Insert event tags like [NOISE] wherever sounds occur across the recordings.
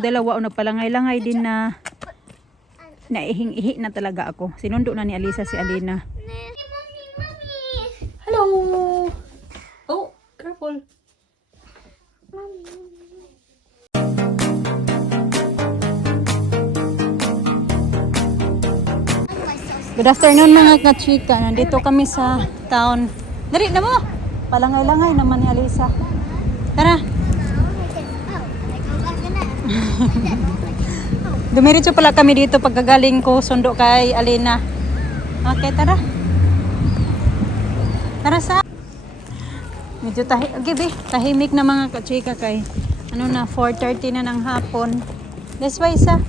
Itong dalawa, o nagpalangay-langay din na naihing-ihi na talaga ako. Sinundo na ni Alisa si Alina. Mommy, mommy. Hello! Oh, careful. Good afternoon mga kachika. Nandito kami sa town. Dali na mo! Palangay-langay naman ni Alisa. Tara! [LAUGHS] Dumiritso pala kami dito pagkagaling ko sundo kay Alina. Okay, tara. Tara sa... Medyo tahi... Gabi, tahimik na mga kachika kay... Ano na, 4.30 na ng hapon. This way, sa...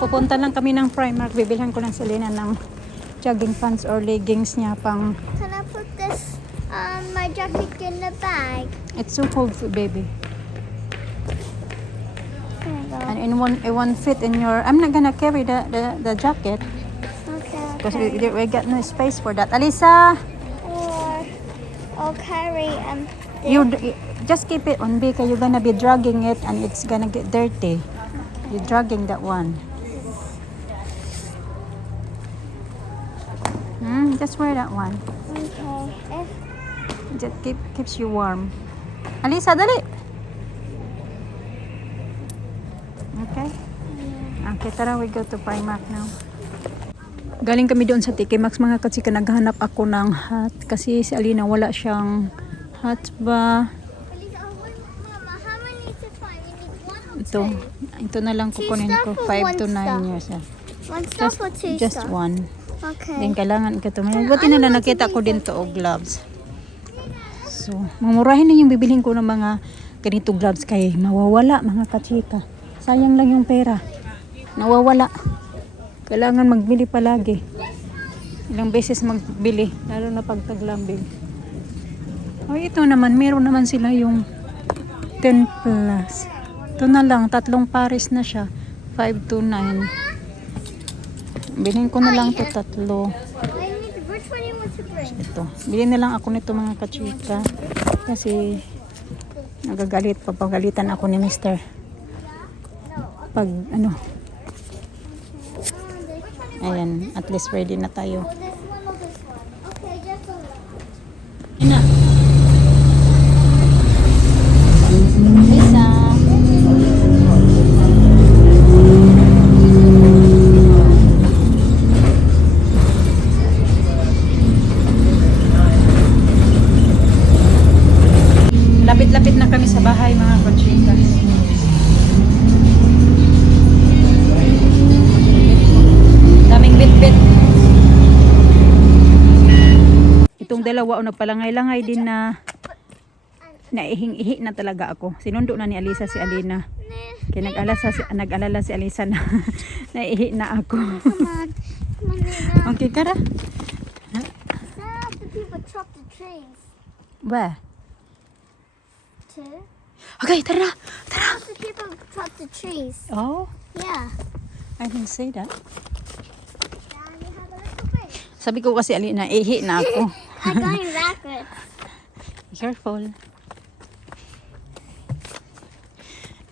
Pupunta lang kami ng Primark. Bibilhan ko lang si Alina ng jogging pants or leggings niya pang... Can I put this um my jacket in the bag? It's so cold, baby. In one, it won't fit in your... I'm not gonna carry the, the, the jacket. Okay. Because okay. we, we got no space for that. Alisa! Or I'll carry um. You d- just keep it on because you're gonna be dragging it and it's gonna get dirty. You're dragging that one. Hmm, just wear that one. Okay. If Just keep keeps you warm. Alisa, dali. Tara, we go to Primark now. Galing kami doon sa TK Maxx mga kasi naghahanap ako ng hat kasi si Alina wala siyang hat ba. Oh, Ito, ito na lang kukunin ko. stuff or 5 one to 9 stuff? years. Yeah. One stuff Just, or two just stuff? one. Okay. Then kailangan ka ito. Buti ano na lang man nakita ko din to og gloves. So, mamurahin na yung bibilhin ko ng mga ganito gloves kay mawawala mga kachika. Sayang lang yung pera. Nawawala. Kailangan magbili palagi. Ilang beses magbili, lalo na pag taglambing. O ito naman, meron naman sila yung 10 plus. Ito na lang, tatlong pares na siya. 5 to 9. Bilhin ko na lang to tatlo. Ito. Bilhin na lang ako nito mga kachika. Kasi nagagalit, papagalitan ako ni Mr. Pag ano, ayan, at least ready na tayo. Dalawa o nagpalangay-langay din na naihing-ihi na talaga ako. Sinundo na ni Alisa si Alina. Kaya nag-alala si, nag-alala si Alisa na [LAUGHS] naihi na ako. Okay, kara. Ba? Two. Okay, tara. Tara. The people chop the trees. Oh, Yeah. I didn't say that. Sabi ko kasi Alina, ihi na ako. [LAUGHS] I'm going backwards. Careful.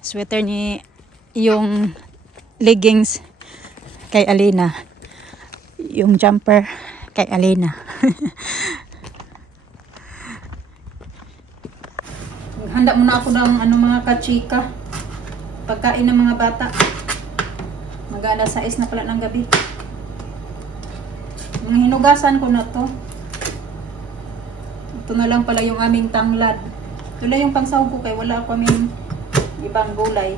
Sweater ni yung leggings kay Alina. Yung jumper kay Alina. [LAUGHS] Handa muna ako ng ano mga kachika. Pagkain ng mga bata. Mag-alas 6 na pala ng gabi. Mga hinugasan ko na to. Ito na lang pala yung aming tanglad. Ito lang yung pangsahog ko kay wala ako ibang gulay.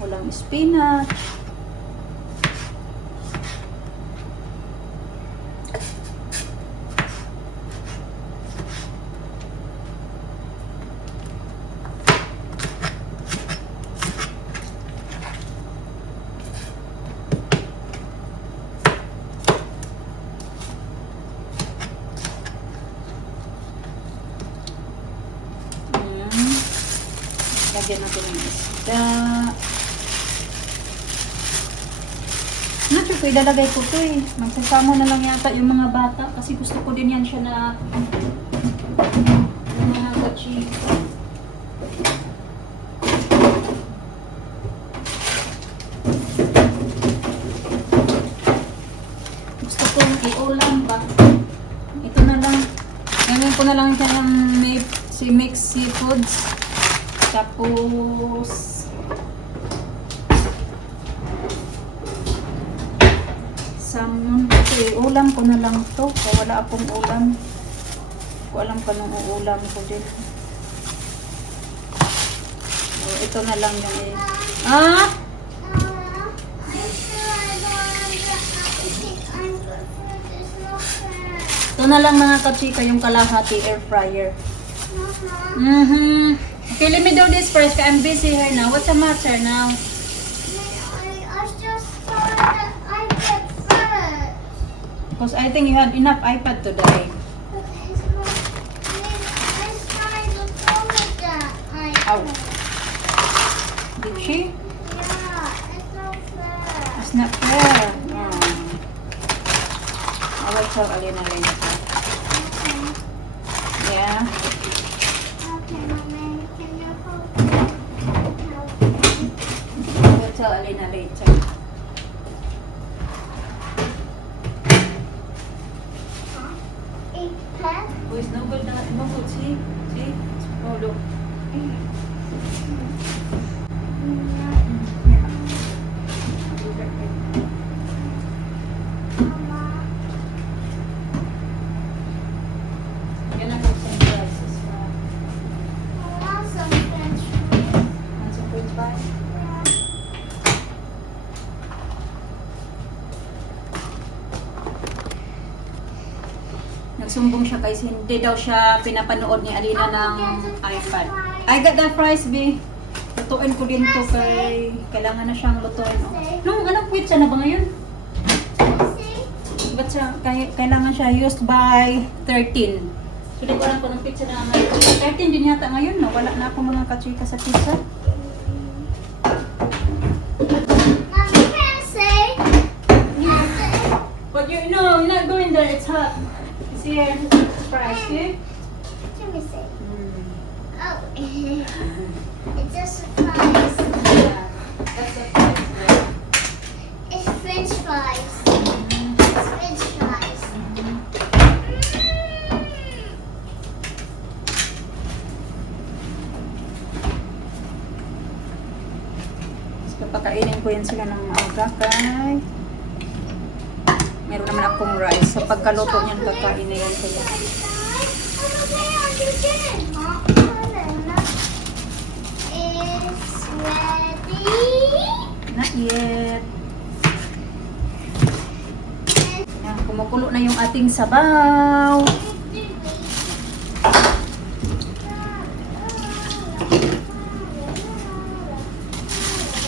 Walang spinach. ilalagay ko to eh. Magsasama na lang yata yung mga bata kasi gusto ko din yan siya na ano, na gachi. Gusto kong iulam ba? Ito na lang. Ngayon ko na lang siya ng si Mix Seafoods. Tapos ulam ko na lang to. Kaya wala akong ulam. Ko alam pa nung uulam ko din. So, ito na lang yung eh. Ah! Ito na lang mga kachika yung kalahati air fryer. Mm-hmm. Okay, let me do this first. I'm busy here now. What's the matter now? Because I think you had enough iPad today. Ow. Did she? Yeah, it's not fair. It's not fair. Oh. I will tell Alina later. Okay. Yeah. Okay, Mommy, can you help me? I will tell Alina later. Eat pet? Oh, it's no good na. No good. Nagsumbong siya kasi hindi daw siya pinapanood ni Alina ng iPad. I got that fries, B. Lutuin ko din to kay... Kailangan na siyang lutuin. Oh. Nung anong pizza na ba ngayon? Ba't siya, kay, kailangan siya used by 13. So, di ko alam kung anong pizza na ngayon. 13 din yata ngayon, no? Wala na akong mga kachika sa pizza. But you know, you're not going there. It's hot. Here, fries, okay? Let me see. Mm. Oh, [LAUGHS] it's just surprise. Yeah, that's fries. Yeah. It's French fries. Mm. It's French fries. Mhm. So, papakainin ko yan sila ng maaga kay akong rice. So, pagkaluto niyan, kakain na yan ready. Not yet. Yan, kumukulo na yung ating sabaw.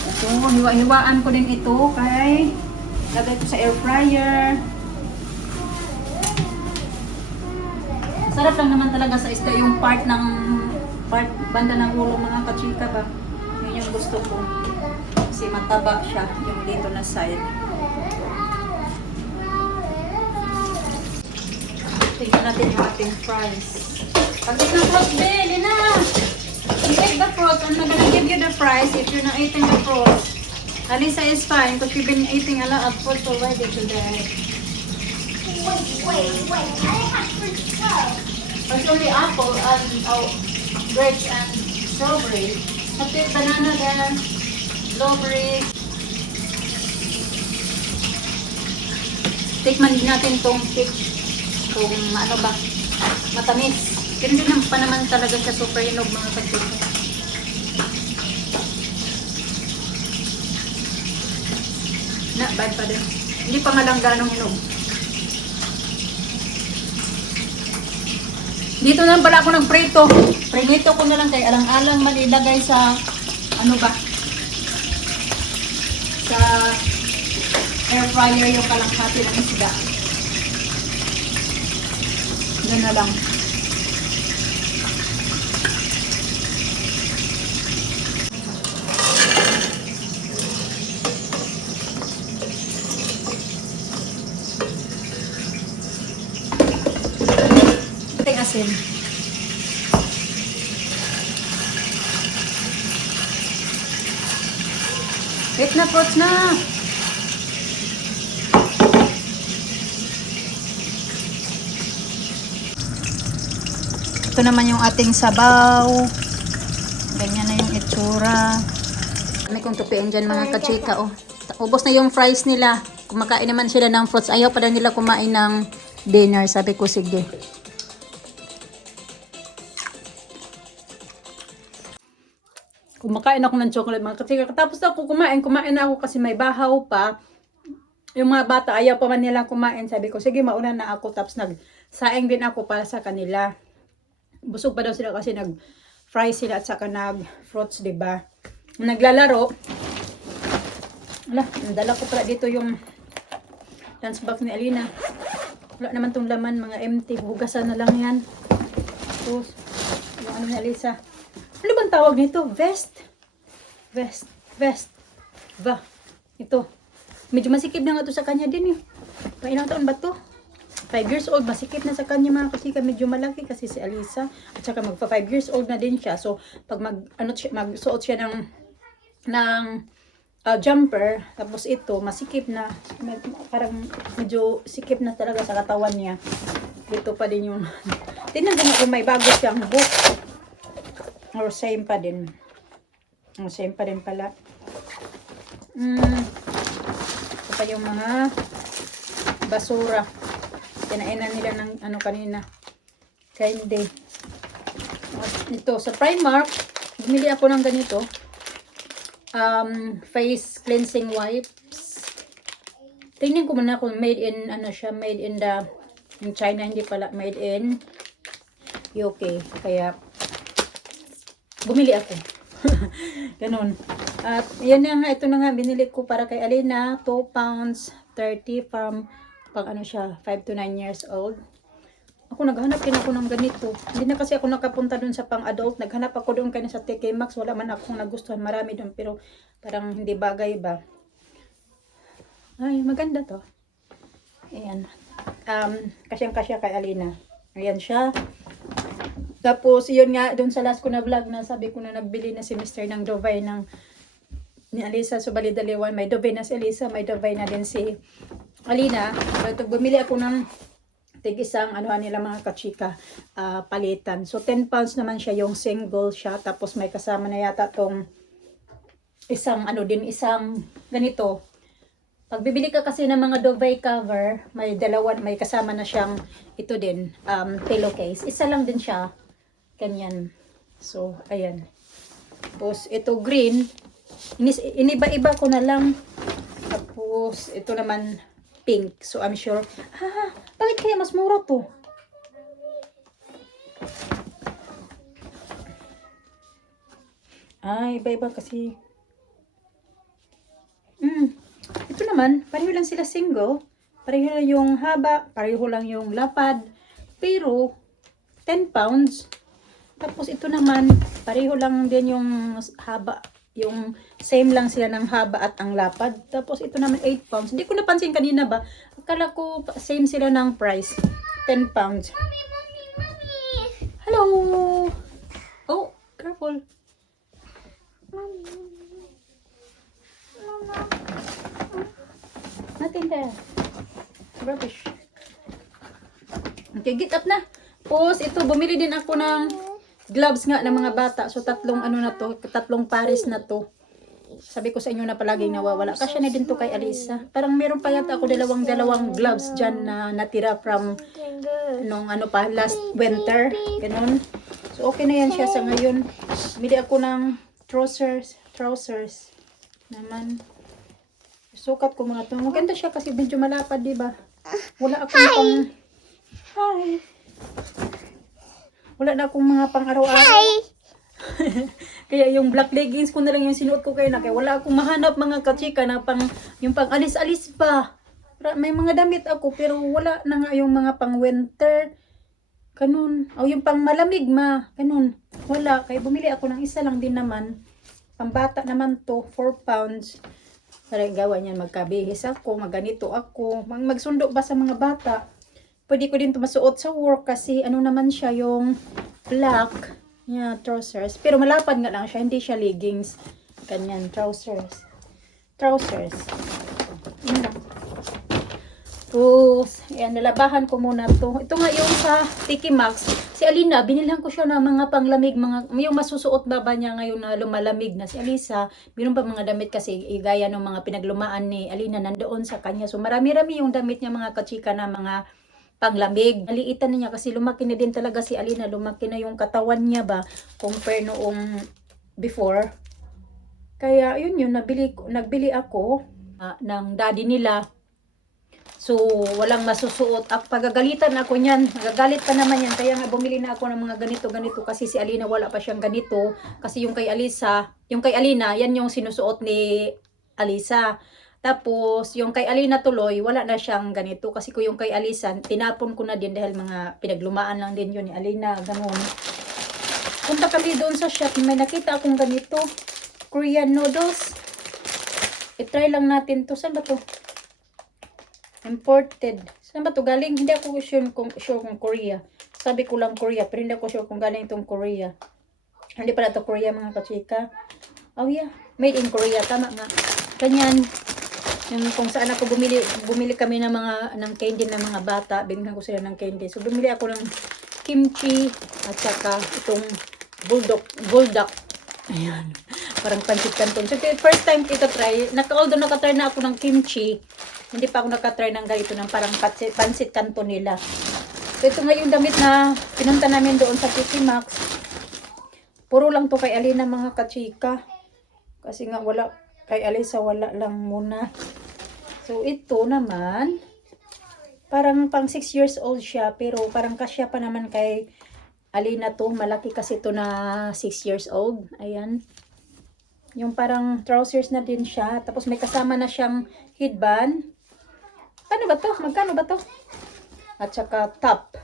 Ito, hiwa-hiwaan ko din ito kay lagay ko sa air fryer. Sarap lang naman talaga sa isda yung part ng part banda ng ulo mga kachika ba. Yun yung gusto ko. Kasi mataba siya yung dito na side. Tingnan natin yung ating fries. Pagkit ng fruits, Beli na! You take the fruits, I'm gonna give you the fries if you're not eating the fruits. Alisa is fine because you've been eating a lot of fruits already today. Wait, wait, wait. I have go. There's only apple and oh, grapes and strawberry. But there's banana there, strawberry. Tikman din natin tong cake. Kung ano ba, matamis. Hindi naman pa naman talaga siya super hinog mga kachika. Na, bad pa din. Hindi pa nga lang ganong hinog. Dito na pala ako nagprito. Prinito ko na lang kay alang-alang man ilagay sa ano ba? Sa air fryer yung kalahati ng isda. Doon na lang. asin. Wait na, pots na! Ito naman yung ating sabaw. Ganyan na yung itsura. May kong tupiin dyan mga kachika. Oh. Ubos na yung fries nila. Kumakain naman sila ng fruits. Ayaw pala nila kumain ng dinner. Sabi ko, sige. Kumakain ako ng chocolate mga kachika. Tapos ako kumain, kumain na ako kasi may bahaw pa. Yung mga bata, ayaw pa man nila kumain. Sabi ko, sige, mauna na ako. Tapos nagsaing din ako para sa kanila. Busog pa daw sila kasi nag fry sila at saka nag fruits, di ba? Naglalaro. Wala, dala ko pala dito yung lunchbox ni Alina. Wala naman tong laman, mga empty. Hugasan na lang yan. Tapos, yung ano ni Alisa. Ano bang tawag nito? Vest? Vest. Vest. Va. Ito. Medyo masikip na nga to sa kanya din eh. Pa ilang taon ba to? 5 years old, masikip na sa kanya mga kasika, medyo malaki kasi si Alisa. At saka magpa 5 years old na din siya. So, pag mag, ano, siya, magsuot siya ng, ng ah, jumper, tapos ito, masikip na, med- parang medyo sikip na talaga sa katawan niya. Dito pa din yung, [LAUGHS] din kung may bago siyang book. Or same pa din. Oh, same pa din pala. Mm. Ito pa yung mga basura. Kinainan nila ng ano kanina. Candy. Ito, sa Primark, bumili ako ng ganito. Um, face cleansing wipes. Tingnan ko muna kung made in, ano siya, made in the, in China, hindi pala, made in UK. Kaya, bumili ako. [LAUGHS] Ganun. At yan na nga, ito na nga, binili ko para kay Alina, 2 pounds 30 from, pang ano siya, 5 to 9 years old. Ako naghanap din ako ng ganito. Hindi na kasi ako nakapunta dun sa pang-adult. Naghanap ako doon kaya sa TK Maxx. Wala man akong nagustuhan. Marami doon pero parang hindi bagay ba. Ay, maganda to. Ayan. Um, kasyang-kasya kay Alina. Ayan siya. Tapos, yun nga, doon sa last ko na vlog na sabi ko na nagbili na si Mr. ng Dovay ng ni Alisa so bali. May Dovay na si Alisa, may Dovay na din si Alina. So, bumili ako ng tig isang ano nila mga kachika ah, palitan. So 10 pounds naman siya yung single siya tapos may kasama na yata tong isang ano din isang ganito. Pag bibili ka kasi ng mga duvet cover, may dalawa may kasama na siyang ito din um pillowcase. Isa lang din siya. Ganyan. So ayan. Tapos ito green, inis, iniba-iba ko na lang. Tapos ito naman pink. So I'm sure, ah, bakit kaya mas mura to? Ay, iba-iba kasi. Hmm. Ito naman, pareho lang sila single. Pareho lang yung haba, pareho lang yung lapad. Pero, 10 pounds. Tapos ito naman, pareho lang din yung haba. Yung same lang sila ng haba at ang lapad. Tapos ito naman 8 pounds. Hindi ko napansin kanina ba? Akala ko same sila ng price. 10 pounds. Mommy, mommy, mommy. Hello! Oh, careful. Mommy. Mama. Nothing there. Rubbish. Okay, get up na. Tapos, ito, bumili din ako ng gloves nga ng mga bata. So, tatlong ano na to, tatlong pares na to. Sabi ko sa inyo na palaging nawawala. Kasi na din to kay Alisa. Parang meron pa yata ako dalawang dalawang gloves dyan na natira from nung ano pa, last winter. Ganun. So, okay na yan siya sa ngayon. Bili ako ng trousers. Trousers. Naman. Sukat ko mga to. Maganda siya kasi medyo malapad, di ba? Wala akong pang... Hi! Wala na akong mga pang araw-araw. [LAUGHS] Kaya yung black leggings ko na lang yung sinuot ko kayo na. Kaya wala akong mahanap mga kachika na pang... Yung pang alis-alis pa. May mga damit ako pero wala na nga yung mga pang winter. Ganun. O yung pang malamig ma. Ganun. Wala. Kaya bumili ako ng isa lang din naman. Pambata naman to. 4 pounds. Para gawa niyan magkabihis ako. Maganito ako. Mag magsundo ba sa mga bata? Pwede ko din ito masuot sa work kasi ano naman siya yung black. Yeah, trousers. Pero malapad nga lang siya. Hindi siya leggings. Ganyan. Trousers. Trousers. Yun lang. Tapos, ayan, nalabahan ko muna to. Ito nga yung sa Tiki Max. Si Alina, binilhan ko siya ng mga panglamig, mga, yung masusuot ba ba niya ngayon na lumalamig na. Si Alisa, meron pa mga damit kasi eh, gaya ng mga pinaglumaan ni Alina nandoon sa kanya. So marami-rami yung damit niya mga kachika na mga panglamig. Naliitan na niya kasi lumaki na din talaga si Alina. Lumaki na yung katawan niya ba compare noong before. Kaya yun yun, nabili, nagbili ako ah, ng daddy nila. So, walang masusuot. At pagagalitan ako niyan, nagagalit pa naman yan. Kaya nga bumili na ako ng mga ganito, ganito. Kasi si Alina wala pa siyang ganito. Kasi yung kay Alisa, yung kay Alina, yan yung sinusuot ni Alisa. Tapos, yung kay Alina tuloy, wala na siyang ganito. Kasi ko yung kay Alisa, tinapon ko na din dahil mga pinaglumaan lang din yun ni Alina. Ganun. Punta kami doon sa shop, may nakita akong ganito. Korean noodles. I-try lang natin to. Saan ba to? Imported. Saan ba to galing? Hindi ako sure kung, sure kung Korea. Sabi ko lang Korea, pero hindi ako sure kung galing itong Korea. Hindi pala to Korea mga kachika. Oh yeah, made in Korea. Tama nga. Ganyan. Yung kung saan ako bumili, bumili kami ng mga ng candy ng mga bata, binigyan ko sila ng candy. So bumili ako ng kimchi at saka itong bulldog, bulldog. [LAUGHS] Ayan. Parang pancit canton. So first time ko ito try, naka, although nakatry na ako ng kimchi, hindi pa ako nakatry ng ganito ng parang pancit, pancit canton nila. So ito nga yung damit na pinunta namin doon sa Tiki Max. Puro lang to kay Alina mga kachika. Kasi nga wala, kay Alisa wala lang muna. So ito naman, parang pang 6 years old siya, pero parang kasya pa naman kay Alina to. Malaki kasi to na 6 years old. Ayan. Yung parang trousers na din siya. Tapos may kasama na siyang headband. Ano ba to? Magkano ba to? At saka top.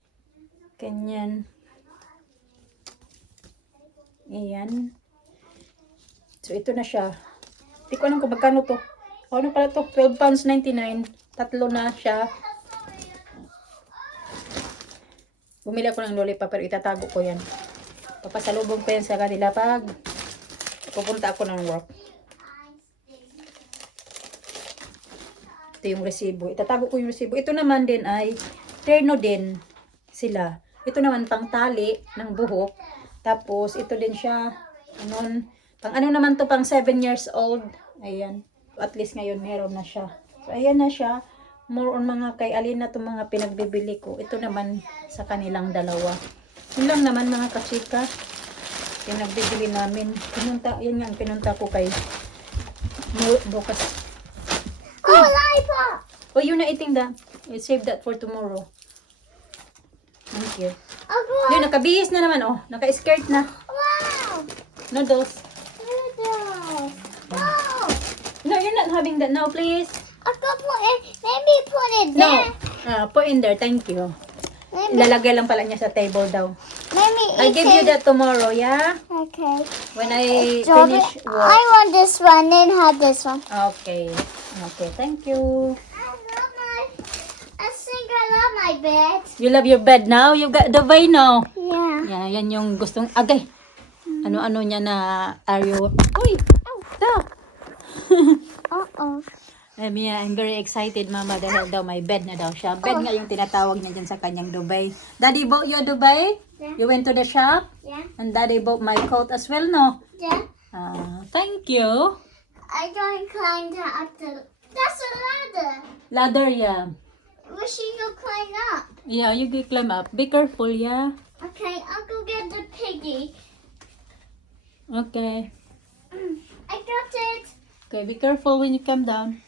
Ganyan. Ayan. So, ito na siya. Hindi ko alam kung magkano to. O, ano pala to? 12 pounds 99. Tatlo na siya. Bumili ako ng lollipop pero itatago ko yan. Papasalubong ko yan sa kanila pag pupunta ako ng work. Ito yung resibo. Itatago ko yung resibo. Ito naman din ay terno din sila. Ito naman pang tali ng buhok. Tapos ito din siya. Anon, pang ano naman to pang 7 years old. Ayan. At least ngayon meron na siya. So ayan na siya. More on mga kay Alina to mga pinagbibili ko. Ito naman sa kanilang dalawa. Yun lang naman mga kachika. Pinagbibili namin. Pinunta, yun ang pinunta ko kay Bu- bukas. Oh, lollipop! Oh, you're not eating that. You save that for tomorrow. Thank you. Ako, Yun, nakabihis na naman, oh. Naka-skirt na. wow! Noodles. Wow! No, you're not having that now, please. Ako put it, maybe put it No. there. Ah, put in there. Thank you. Maybe, Ilalagay lang pala niya sa table daw. maybe I'll give you that tomorrow, yeah? Okay. When I Strawberry- finish I work. want this one and have this one. Okay. Okay, thank you. I love my, I think I love my bed. You love your bed now? You got the bay now? Yeah. Yeah, yan yung gustong... Agay! Ano-ano niya na... Are you... Uy! Stop! Uh-oh. Eh, Mia, I'm very excited, Mama, dahil daw may bed na daw siya. Bed nga yung tinatawag niya dyan sa kanyang Dubai. Daddy bought you Dubai? Yeah. You went to the shop? Yeah. And Daddy bought my coat as well, no? Yeah. Ah, thank you. I don't climb that up the, that's a ladder. Ladder, yeah. Wish you could climb up. Yeah, you can climb up. Be careful, yeah? Okay, I'll go get the piggy. Okay. Okay, be careful when you come down.